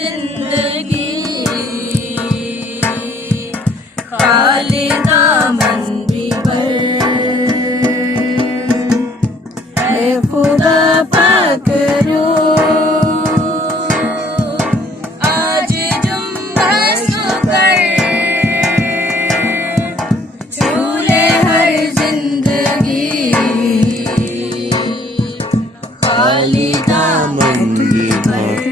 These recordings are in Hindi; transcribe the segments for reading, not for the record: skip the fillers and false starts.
जिंदगी खाली दामन भी भर है खुदा पाक रू आज जुम्बश कर झूले हर जिंदगी खाली दामन भी भर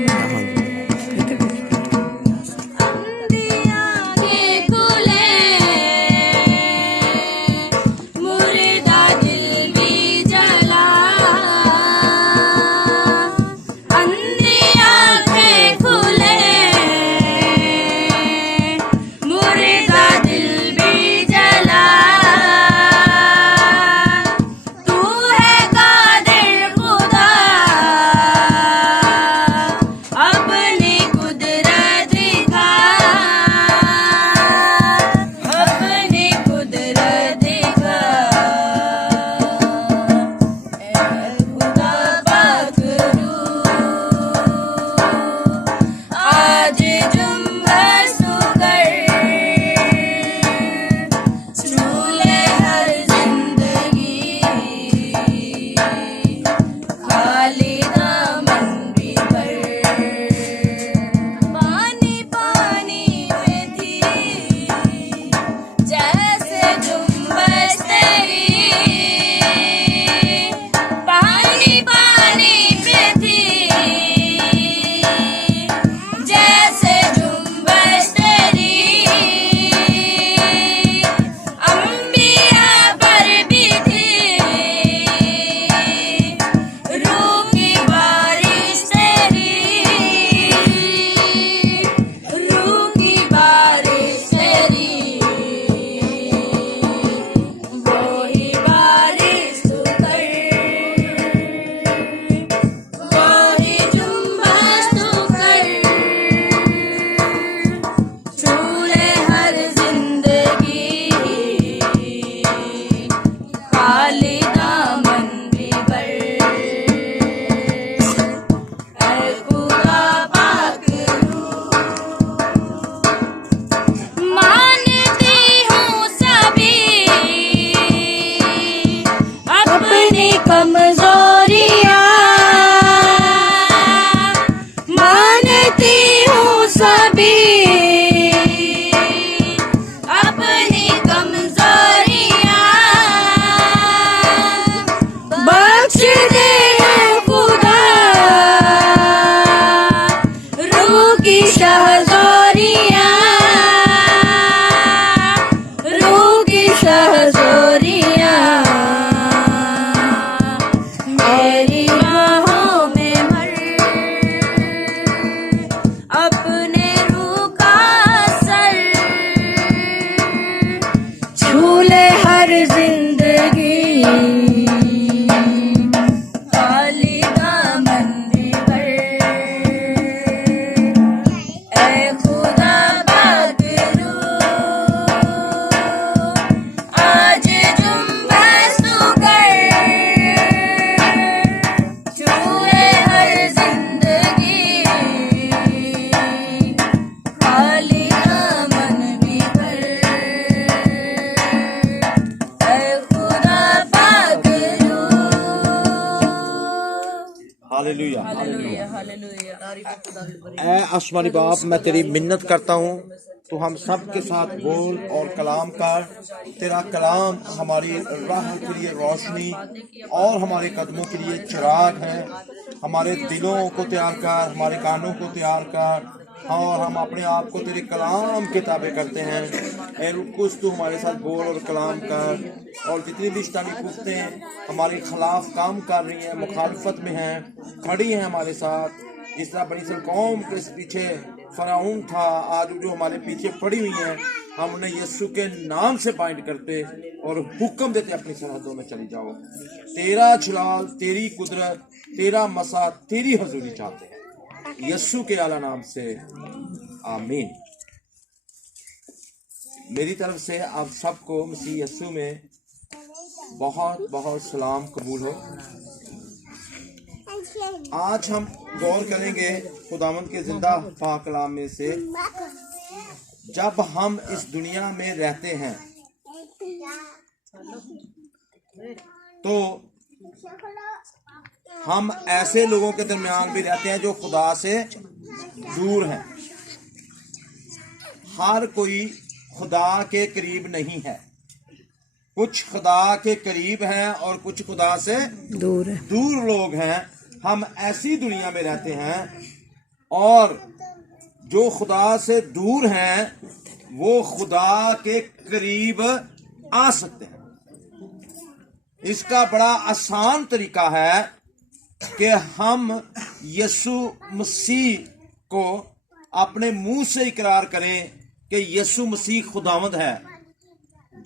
कमजोरियां मानती हूँ सभी अपनी कमजोरियां बख्श दे खुदा रूह की शहज़ोरियां रूह की शहज़ोरियां मेरी बाहों में भर अपने रूह का सर झूले हर जिंदगी खाली दामन भी भर ऐ खुदा पाक रूह आज जुम्बश तू कर झूले हर जिंदगी खाली दामन भी भर ऐ खुदा पाक रूह हालेलुया। हालेलुया हालेलुया ऐ आसमानी बाप, मैं तेरी मिन्नत करता हूँ, तो हम सब के साथ बोल और कलाम कर। तेरा कलाम हमारी राह के लिए रोशनी और हमारे कदमों के लिए चिराग है। हमारे दिलों को तैयार कर, हमारे कानों को तैयार कर, और हम अपने आप को तेरे कलाम के ताबे करते हैं। ऐ रूह कुछ तू हमारे साथ बोल और कलाम कर। और जितनी भी शैतानी कुफ्तें हमारे खिलाफ काम कर रही हैं, मुखालफत में हैं, खड़ी हैं हमारे साथ, जिस तरह बड़ी इस्राएल कौम के पीछे फराउन था, आज जो हमारे पीछे पड़ी हुई हैं, हम उन्हें यीशु के नाम से बाइंड करते और हुक्म देते अपनी सरहदों में चली जाओ। तेरा जलाल, तेरी कुदरत, तेरा मसा, तेरी हजूरी चाहते हैं, यीशु के आला नाम से आमीन। मेरी तरफ से आप सबको मसीह यीशु में बहुत बहुत सलाम कबूल हो। आज हम गौर करेंगे खुदावंद के जिंदा पाक कलाम में से। जब हम इस दुनिया में रहते हैं तो हम ऐसे लोगों के दरमियान भी रहते हैं जो खुदा से दूर हैं। हर कोई खुदा के करीब नहीं है। कुछ खुदा के करीब हैं और कुछ खुदा से दूर लोग हैं। हम ऐसी दुनिया में रहते हैं और जो खुदा से दूर हैं वो खुदा के करीब आ सकते हैं। इसका बड़ा आसान तरीका है कि हम यीशु मसीह को अपने मुंह से इकरार करें कि यीशु मसीह खुदावंद है।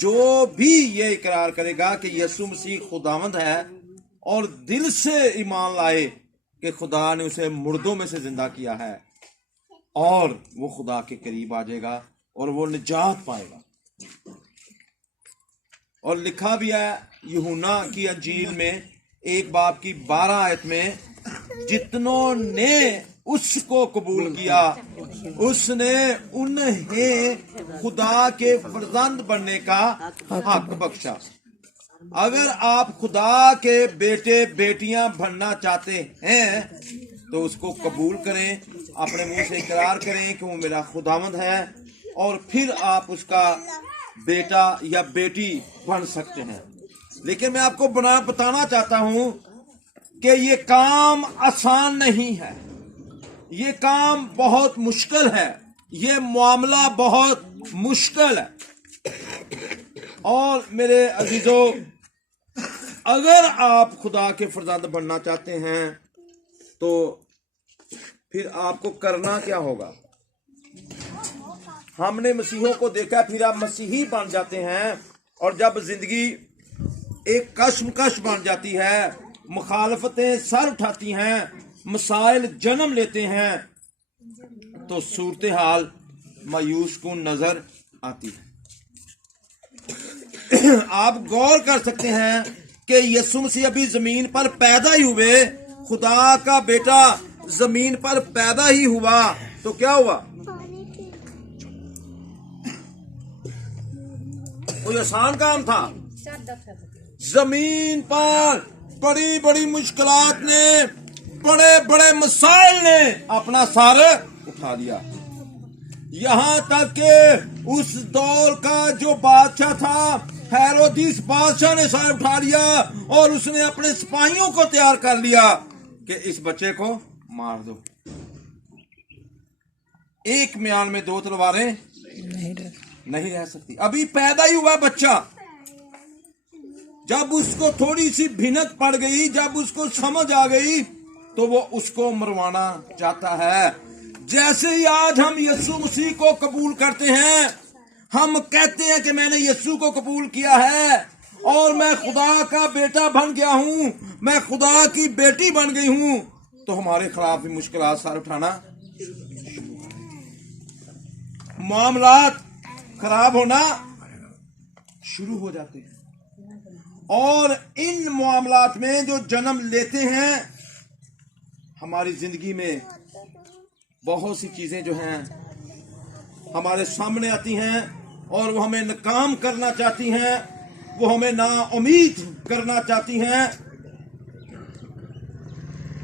जो भी ये इकरार करेगा कि यीशु मसीह खुदावंद है और दिल से ईमान लाए कि खुदा ने उसे मुर्दों में से जिंदा किया है, और वो खुदा के करीब आ जाएगा और वो निजात पाएगा। और लिखा भी है यूहन्ना की अंजील में 1 की 12 आयत में, जितनों ने उसको कबूल किया उसने उन्हें खुदा के फर्जंद बनने का हक बख्शा। अगर आप खुदा के बेटे बेटियां बनना चाहते हैं तो उसको कबूल करें, अपने मुंह से इकरार करें कि वो मेरा खुदावंद है, और फिर आप उसका बेटा या बेटी बन सकते हैं। लेकिन मैं आपको बताना चाहता हूं कि ये काम आसान नहीं है। ये काम बहुत मुश्किल है। ये मामला बहुत मुश्किल है। और मेरे अजीजों, अगर आप खुदा के फर्जंद बनना चाहते हैं तो फिर आपको करना क्या होगा? हमने मसीहों को देखा, फिर आप मसीही बन जाते हैं, और जब जिंदगी एक कश्मकश बन जाती है, मुखालफतें सर उठाती हैं, मसाइल जन्म लेते हैं, तो सूरत हाल मायूस कुन नजर आती है। आप गौर कर सकते हैं कि यीशु मसीह अभी जमीन पर पैदा ही हुए, खुदा का बेटा जमीन पर पैदा ही हुआ, तो क्या हुआ? कोई आसान काम था? जमीन पर बड़ी बड़ी मुश्किलात ने, बड़े बड़े मसाइल ने अपना सर उठा लिया। यहां तक कि उस दौर का जो बादशाह था, हेरोदिस बादशाह ने सर उठा लिया और उसने अपने सिपाहियों को तैयार कर लिया कि इस बच्चे को मार दो। एक म्यान में 2 तलवारें नहीं रह सकती। अभी पैदा ही हुआ बच्चा, जब उसको थोड़ी सी भिनक पड़ गई, जब उसको समझ आ गई, तो वो उसको मरवाना चाहता है। जैसे ही आज हम यीशु मसीह को कबूल करते हैं, हम कहते हैं कि मैंने यीशु को कबूल किया है और मैं खुदा का बेटा बन गया हूं, मैं खुदा की बेटी बन गई हूं, तो हमारे खिलाफ भी मुश्किलात सर उठाना, मामलात खराब होना शुरू हो जाते हैं। और इन मामलात में जो जन्म लेते हैं, हमारी जिंदगी में बहुत सी चीजें जो हैं हमारे सामने आती हैं और वो हमें नाकाम करना चाहती हैं, वो हमें नाउम्मीद करना चाहती हैं।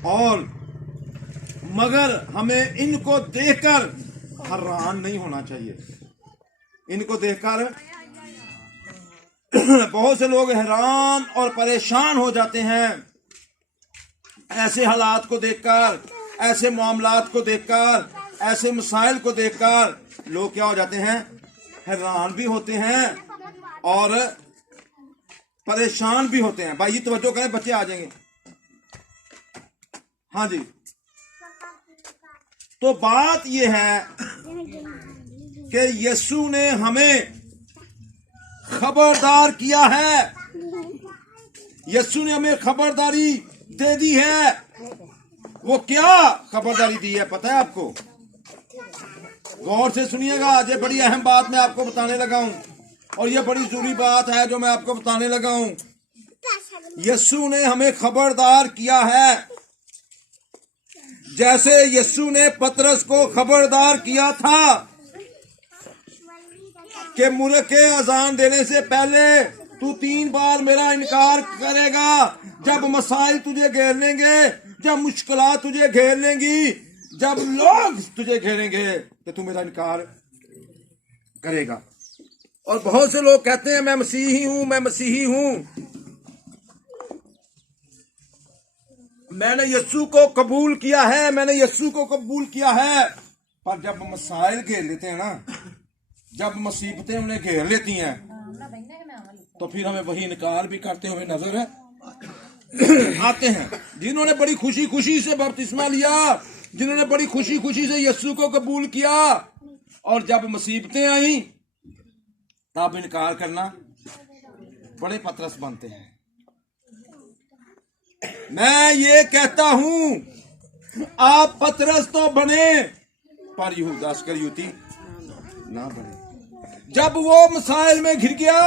और मगर हमें इनको देखकर हैरान नहीं होना चाहिए। इनको देखकर बहुत से लोग हैरान और परेशान हो जाते हैं। ऐसे हालात को देखकर, ऐसे मामलात को देखकर, ऐसे मसाइल को देखकर लोग क्या हो जाते हैं? हैरान भी होते हैं और परेशान भी होते हैं। भाई ये तवज्जो करें, बच्चे आ जाएंगे। हाँ जी, तो बात यह है कि यीशु ने हमें खबरदार किया है। यीशु ने हमें खबरदारी दे दी है। वो क्या खबरदारी दी है पता है आपको? गौर से सुनिएगा, ये बड़ी अहम बात मैं आपको बताने लगा हूं, और ये बड़ी जरूरी बात है जो मैं आपको बताने लगा हूं। यीशु ने हमें खबरदार किया है जैसे यीशु ने पतरस को खबरदार किया था कि मुर्ग के अजान देने से पहले तू 3 बार मेरा इनकार करेगा। जब मसाइल तुझे घेर लेंगे, जब मुश्किलात तुझे घेर लेंगी, जब लोग तुझे घेरेंगे तो तू मेरा इनकार करेगा। और बहुत से लोग कहते हैं मैं मसीही हूं, मैं मसीही हूं, मैंने यीशु को कबूल किया है, मैंने यीशु को कबूल किया है। पर जब मसाइल घेर लेते हैं ना, जब मुसीबतें उन्हें घेर लेती हैं, तो फिर हमें वही इनकार भी करते हुए नजर आते हैं। जिन्होंने बड़ी खुशी खुशी से बपतिस्मा लिया, जिन्होंने बड़ी खुशी खुशी से यीशु को कबूल किया, और जब मुसीबतें आई तब इनकार करना, बड़े पतरस बनते हैं। मैं ये कहता हूं आप पतरस तो बने पर यहूदा इस्करियोती ना बने। जब वो मसाइल में घिर गया,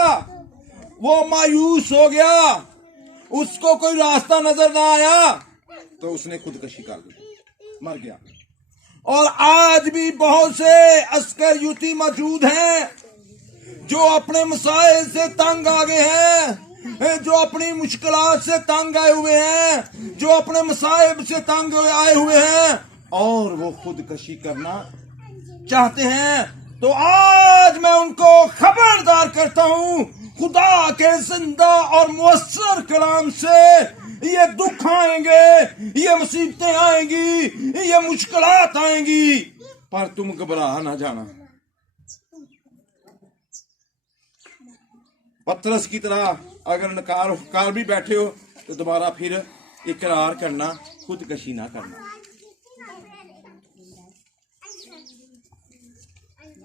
वो मायूस हो गया, उसको कोई रास्ता नजर ना आया, तो उसने खुदकशी कर ली, मर गया। और आज भी बहुत से इस्करियोती मौजूद हैं जो अपने मसाइल से तंग आ गए हैं, जो अपनी मुश्किलात से तंग आए हुए हैं, जो अपने मसाइब से तंग आए हुए हैं, और वो खुदकशी करना चाहते हैं। तो आज मैं उनको खबरदार करता हूं, खुदा के जिंदा और मुअस्सर कलाम से ये दुख आएंगे, ये मुसीबतें आएंगी, ये मुश्किलात आएंगी, पर तुम घबरा ना जाना। पतरस की तरह अगर नकार भी बैठे हो तो दोबारा फिर इकरार करना, खुदकशी ना करना।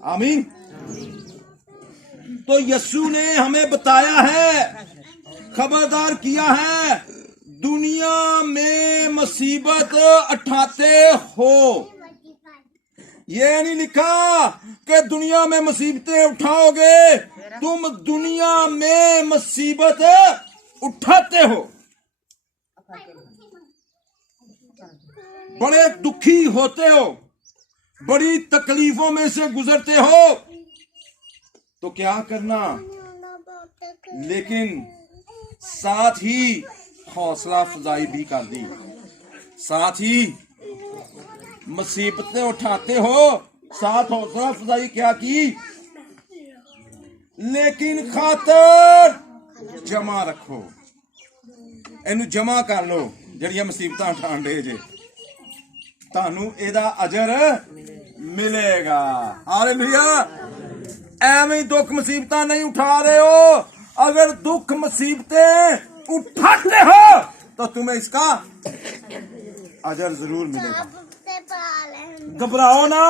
आमीन। तो यीशु ने हमें बताया है, खबरदार किया है, दुनिया में मुसीबत उठाते हो। ये नहीं लिखा कि दुनिया में मुसीबतें उठाओगे, तुम दुनिया में मुसीबत उठाते हो। बड़े दुखी होते हो, बड़ी तकलीफों में से गुजरते हो, तो क्या करना, लेकिन साथ ही हौसला अफजाई भी कर दी। साथ ही मुसीबतें उठाते हो, साथ हौसला अफजाई क्या की, लेकिन खातर जमा रखो। इनू जमा कर लो, जड़ियां मुसीबतां उठाण दे जे, तानू एदा अजर मिलेगा। हालेलुया। एवं दुख मुसीबतां नहीं उठा रहे हो, अगर दुख मुसीबतें उठाते हो तो तुम्हें इसका अजर जरूर मिलेगा। घबराओ ना,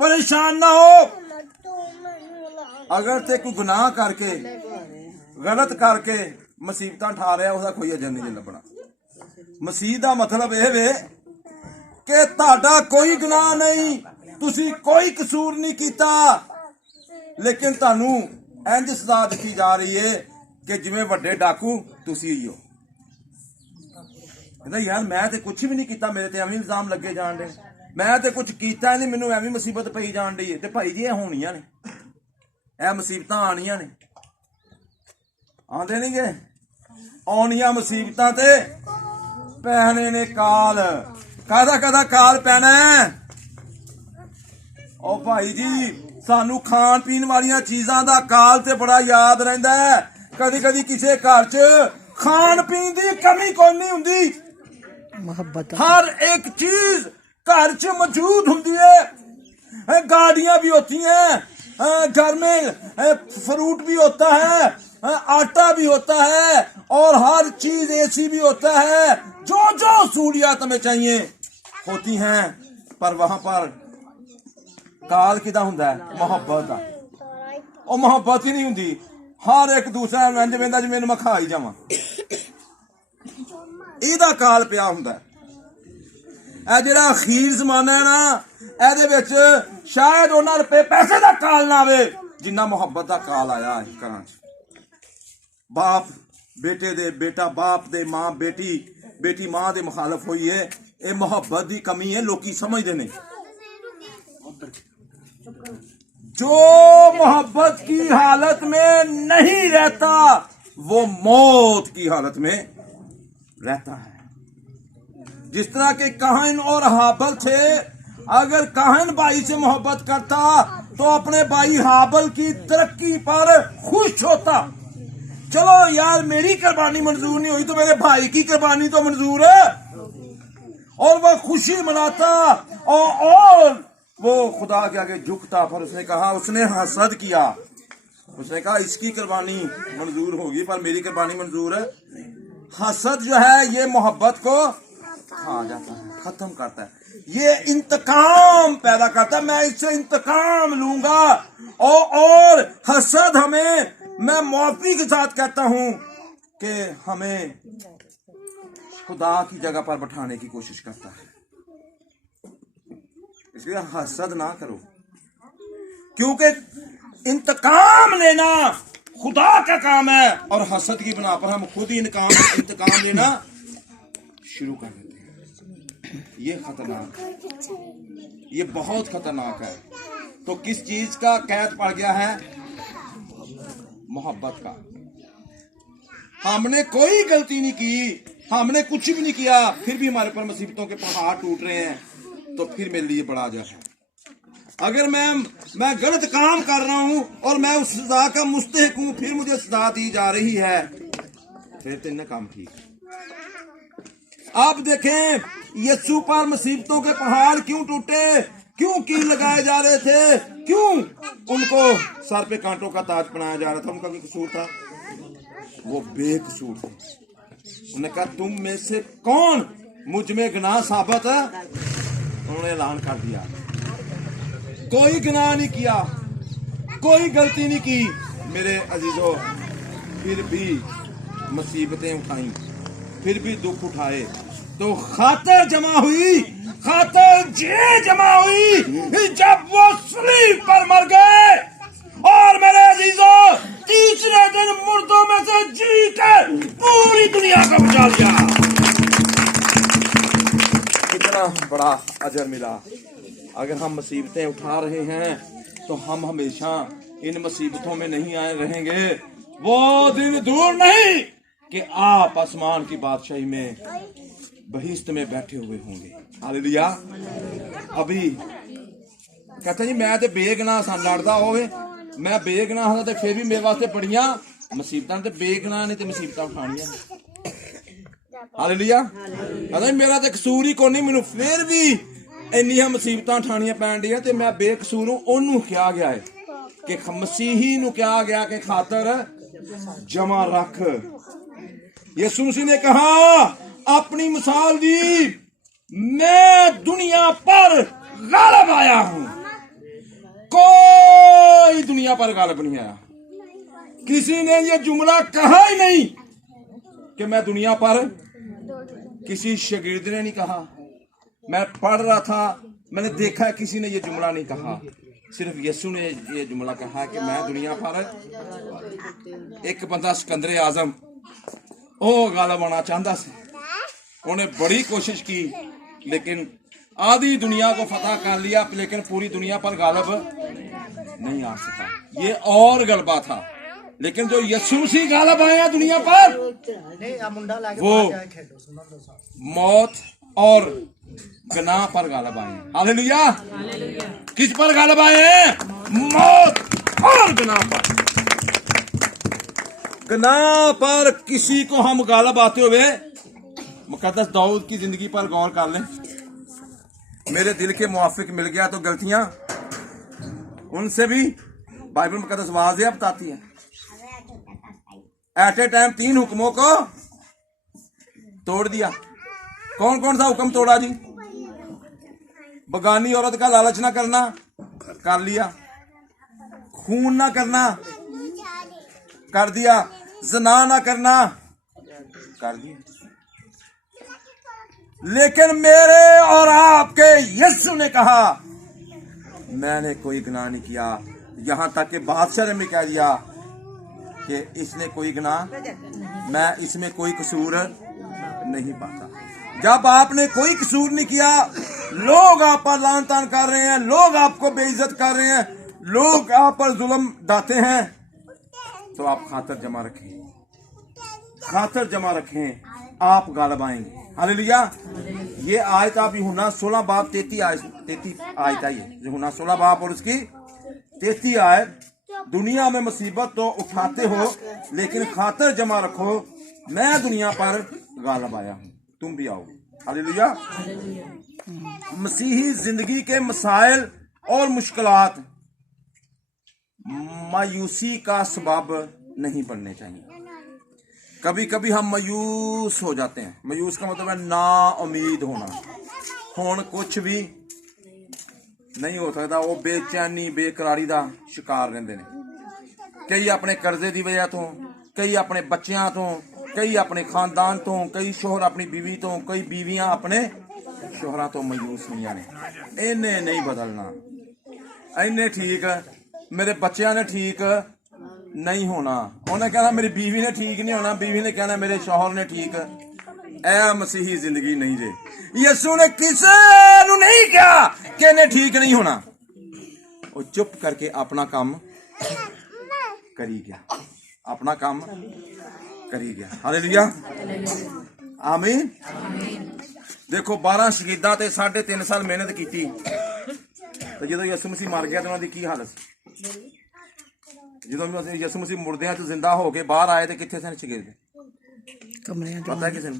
परेशान ना हो। अगर ते कोई गुनाह करके, गलत करके मुसीबत उठा रहा, उसका कोई अजर नहीं लभना। मसीह दा मतलब यह वे कि तुहाडा कोई गुनाह नहीं, तुसी कोई कसूर नहीं कीता, लेकिन तुहानू इंज सजा दी जा रही है कि जिवें वड्डे डाकू तुसी ही हो। कहता यार मैं तो कुछ भी नहीं किया, मेरे ते एवं इल्जाम लगे जान दे, मैं तो कुछ किया नहीं, मैनू एवं मुसीबत पई जान दी है। ते भाई जी होनियां ने, ए मुसीबतां आनियां ने, आंदे नहीं गए, आनियां मुसीबतां ते पैने ने काल। कहदा काल पैना है। ओ भाई जी सानू खान पीन वालियां चीजां दा काल ते बड़ा याद रहिंदा है। कदी कदी किसी घर च खान पीन दी कमी कोई नहीं हुंदी, हर एक चीज घर च मौजूद हुंदी है। गाड़ियां भी होती हैं, घर में फ्रूट भी होता है, आटा भी होता है, और हर चीज एसी भी होता है। जो जो सहूलियात हमें चाहिए होती हैं, पर वहां पर काल किदा हुंदा है, मोहब्बत दा। और मोहब्बत ही नहीं हुंदी, हर एक दूसरा इंज वेंदा जिवें मैं खा ही जावां, इहदा काल पिया हुंदा है। ਇਹ ਜਿਹੜਾ ਅਖੀਰ ਜ਼ਮਾਨਾ ਹੈ ਨਾ, ਇਹਦੇ ਵਿੱਚ ਸ਼ਾਇਦ ਉਹਨਾਂ ਰੁਪਏ ਪੈਸੇ ਦਾ ਕਾਲ ਨਾ ਆਵੇ ਜਿੰਨਾ ਮੁਹੱਬਤ ਦਾ ਕਾਲ ਆਇਆ ਹੈ ਘਰਾਂ 'ਚ। ਬਾਪ ਬੇਟੇ ਦੇ, ਬੇਟਾ ਬਾਪ ਦੇ, ਮਾਂ ਬੇਟੀ, ਬੇਟੀ ਮਾਂ ਦੇ ਮੁਖਾਲਫ ਹੋਈ ਹੈ, ये मोहब्बत की कमी है, लोग समझते नहीं। जो मोहब्बत की हालत में नहीं रहता वो मौत की हालत में रहता है। जिस तरह के काहिन और हाबल थे, अगर काहिन भाई से मोहब्बत करता तो अपने भाई हाबल की तरक्की पर खुश होता। चलो यार, मेरी कुर्बानी मंजूर नहीं हुई तो मेरे भाई की कुर्बानी तो मंजूर है, और वह खुशी मनाता और वो खुदा के आगे झुकता। पर उसने कहा, उसने हसद किया, उसने कहा इसकी कुर्बानी मंजूर होगी पर मेरी कुर्बानी मंजूर है। हसद जो है ये मोहब्बत को खा जाता है, खत्म करता है, ये इंतकाम पैदा करता है। मैं इससे इंतकाम लूंगा। और हसद हमें, मैं मुआफी के साथ कहता हूं कि हमें खुदा की जगह पर बैठाने की कोशिश करता है। इसलिए हसद ना करो, क्योंकि इंतकाम लेना खुदा का काम है, और हसद की बिना पर हम खुद ही इंतकाम लेना शुरू कर देते हैं। ये खतरनाक है, ये बहुत खतरनाक है। तो किस चीज का कैद पड़ गया है? मोहब्बत का। हमने कोई गलती नहीं की, हमने कुछ भी नहीं किया, फिर भी हमारे पर मुसीबतों के पहाड़ टूट रहे हैं, तो फिर मेरे लिए बड़ा अजर है। अगर मैं गलत काम कर रहा हूं और मैं उस सजा का मुस्तहिक हूं, फिर मुझे सजा दी जा रही है, फिर तो इन्हें काम ठीक है। आप देखें, यीशु पर मुसीबतों के पहाड़ क्यों टूटे, क्यों कील लगाए जा रहे थे, क्यों उनको सर पे कांटों का ताज पहनाया जा रहा था? उनका भी कसूर था? वो बेकसूर थे। उन्होंने कहा, तुम में से कौन मुझ में गुनाह साबित है? उन्होंने ऐलान कर दिया, कोई गुनाह नहीं किया, कोई गलती नहीं की। मेरे अजीजों, फिर भी मुसीबतें उठाई, फिर भी दुख उठाए, तो खातर जमा हुई, खातर जे जमा हुई जब वो सलीब पर मर गए। और मेरे अजीजों, तीसरे दिन मुर्दों में से जी कर पूरी दुनिया का बचा लिया। कितना बड़ा अजर मिला। अगर हम मुसीबतें उठा रहे हैं तो हम हमेशा इन मुसीबतों में नहीं आए रहेंगे। वो दिन दूर नहीं कि आप आसमान की बादशाही में बहिश्त में बैठे हुए होंगे। हालेलुया। अभी कहते जी, मैं तो बेगुनाह सा, लड़दा होवे मैं बेगुनाह था, तो फिर भी मेरे वास्ते बड़ियां मुसीबतां, ते बेगुनाह ने ते मुसीबतां उठानियां। हालेलुया। कहते मेरा तो कसूर ही कोई नहीं, मैनू फिर भी इन्नियां मुसीबतां उठानियां पैण दियां, ते मैं बेकसूर हूं। ओनू कहा गया है कि मसीही नू कहा गया कि खातर जमा रख। यीशु मसीह ने कहा अपनी मिसाल दी, मैं दुनिया पर गालिब आया हूं। कोई दुनिया पर गालिब नहीं आया। किसी ने यह जुमला कहा ही नहीं कि मैं दुनिया पर, किसी शागिर्द ने नहीं कहा। मैं पढ़ रहा था, मैंने देखा किसी ने यह जुमला नहीं कहा, सिर्फ यीशु ने यह जुमला कहा कि मैं दुनिया पर। एक बंदा सिकंदर आजम, वो गालिब आना चाहता सी, उन्हें बड़ी कोशिश की, लेकिन आधी दुनिया को फतह कर लिया, लेकिन पूरी दुनिया पर गालिब नहीं आ सका। ये और गलबा था। लेकिन जो यीशु मसीह गालिब आए हैं दुनिया पर, वो मौत और गुनाह पर गालिब आए हैं। हालेलुया। किस पर गालिब आए हैं? मौत और गुनाह पर। गुनाह पर किसी को हम गालिब आते हुए मुकद्दस दाऊद की जिंदगी पर गौर कर लें। मेरे दिल के मुआफिक मिल गया तो गलतियां उनसे भी बाइबल मुकद्दस वाज़ेह बताती है। एट ए टाइम 3 हुक्मों को तोड़ दिया। कौन कौन सा हुक्म तोड़ा जी? बगानी औरत का लालच ना करना, कर लिया। खून ना करना, कर दिया। ज़िना ना करना, कर दिया। लेकिन मेरे और आपके यीशु ने कहा मैंने कोई गुनाह नहीं किया। यहां तक कि बादशाह ने भी कह दिया कि इसने कोई गुनाह, मैं इसमें कोई कसूर नहीं पाता। जब आपने कोई कसूर नहीं किया, लोग आप पर लान तान कर रहे हैं, लोग आपको बेइज्जत कर रहे हैं, लोग आप पर जुल्म डालते हैं, तो आप खातर जमा रखें, खातर जमा रखें, आप गालिब आएंगे। हालेलुया। ये आयत आप यूहन्ना 16 बाब 33 आयत है। ये यूहन्ना 16 बाब और उसकी 33 आयत। दुनिया में मुसीबत तो उठाते हो, लेकिन खातर जमा रखो, मैं दुनिया पर गालिब आया हूं, तुम भी आओ। हालेलुया। मसीही जिंदगी के मसाइल और मुश्किलात मायूसी का सबब नहीं बनने चाहिए। कभी कभी हम मायूस हो जाते हैं। मायूस का मतलब है ना उम्मीद होना, हुण कुछ भी नहीं हो सकता। वो बेचैनी बेकरारी का शिकार रहते हैं। कई अपने कर्जे की वजह तो, कई अपने बच्चों तो, कई अपने खानदान तो, कई शोहर अपनी बीवी तो, कई बीवियां अपने शोहरा तो मायूस हुई ने। इन्हें नहीं बदलना, इन्हें ठीक, मेरे बच्चों ने ठीक नहीं होना, उन्हें कहना मेरी बीवी ने ठीक नहीं होना, बीवी ने कहना मेरे शोहर ने ठीक। ए मसीही जिंदगी नहीं जे। यीशु ने किसी नू नहीं कहा कि इन्हें ठीक नहीं होना। वो चुप करके अपना काम करी गया, अपना काम करी गया। हालेलुया। आमीन। देखो 12 शहीदां ते 3.5 साल मेहनत की, तो जो यीशु मसीह मर गया तो उन्होंने की हालत सी? जो यीशु मसीह मुर्दियां चों जिंदा हो के बाहर आए तो कितने सन शगीर्द? पता है किसी ने?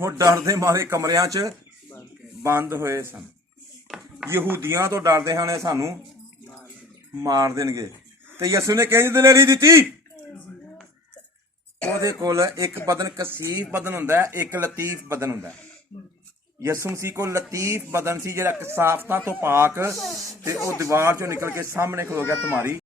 वो डरदे मारे कमरियां च बंद होए सन। यहूदियां तो डरदे हैं सानू मार देंगे। तो यीशु ने कही दलेरी दी। ਉਹਦੇ ਕੋਲ ਇੱਕ ਬਦਨ ਕਸੀਫ ਬਦਨ ਹੁੰਦਾ ਹੈ, ਇੱਕ ਲਤੀਫ ਬਦਨ ਹੁੰਦਾ ਹੈ। ਯਿਸੂ ਮਸੀਹ ਕੋਲ ਲਤੀਫ ਬਦਨ ਸੀ, ਜਿਹੜਾ ਕਸਾਫਤਾਂ ਤੋਂ ਪਾਕ, ਤੇ ਉਹ ਦੀਵਾਰ ਚੋਂ ਨਿਕਲ ਕੇ ਸਾਹਮਣੇ ਖਲੋ ਗਿਆ। तुम्हारी